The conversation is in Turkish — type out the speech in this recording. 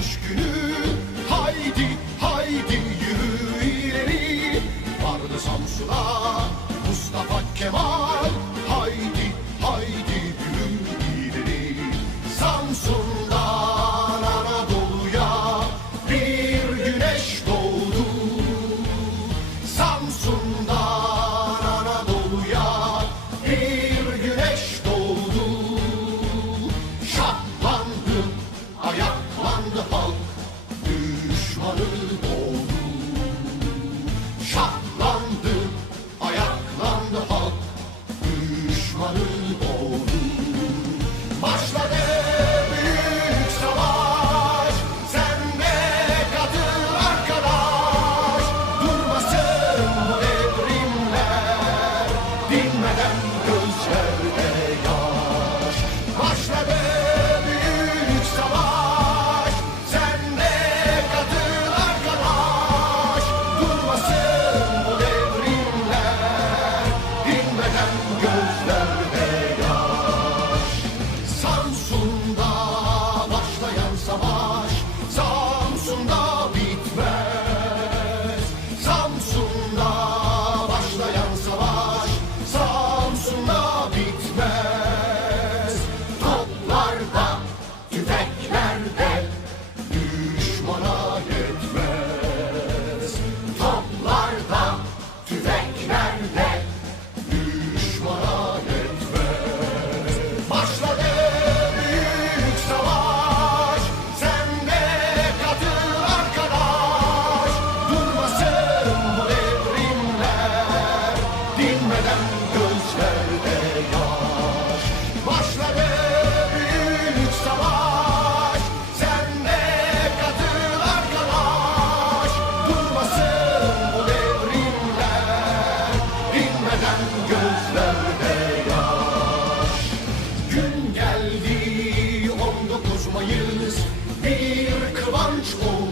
kurtuluş günü Haydi haydi yürü ileri. Vardı Samsun'a Mustafa Kemal. man. 19 Mayıs bir kıvanç oldu.